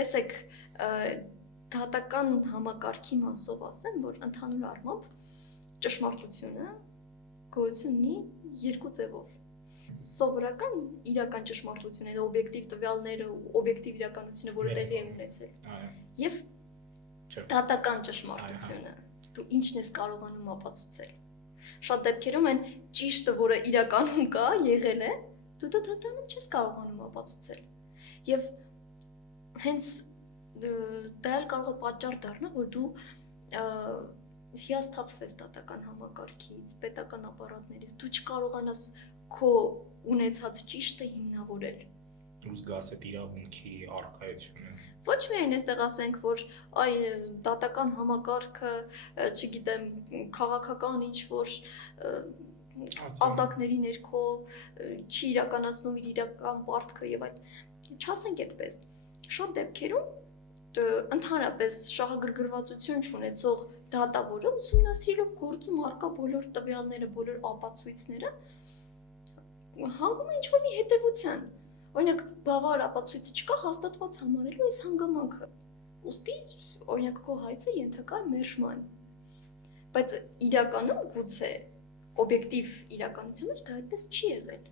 տեսեք, դատական համակարգի մասով ասեմ, որ ընդհանուր առմամբ ճշմարտությունը գոյություն ունի երկու ձևով։ Սովորական իրական ճշմարտությունը, օբյեկտիվ տվյալները, օբյեկտիվ իրականությունը, որը տեղի է ունեցել։ Եվ դատական ճշմարտությունը, դու ինչն ես կարողանում ապացուցել։ Շատ դեպքերում են ճիշտը, որը իրականում կա, եղել է, դու դա դատանում չես կարողանում ապացուցել։ Եվ հենց դա էլ կարող է պատճառ դառնա, որ դու հիասթափվես դատական համակարգից, պետական ապարատներից, դու չկարողանաս քո ունեցած ճիշտը հիմնավորել։ Ու զգաս այդ իրավունքի առկայությունը։ Ոչ միայն այստեղ ասենք, որ այ դատական համակարգը, չգիտեմ, քաղաքական ինչ-որ ազդակների ներքո չի իրականացնում իր իրական պարտքը եւ այլ։ Չասենք այդպես։ Շատ դեպքերում ընդհանրապես շահագրգռվածություն չունեցող դատավորը ուսումնասիրելով գործում առկա բոլոր տվյալները, բոլոր ապացույցները հանգում է ինչ-որ մի հետևության։ Օրինակ, բավարար ապացույց չկա հաստատված համարելու այս հանգամանքը։ Ուստի, օրինակ, քո հայցը ենթակա է մերժման։ Բայց իրականում գուցե օբյեկտիվ իրականության մեջ դա այդպես չի եղել։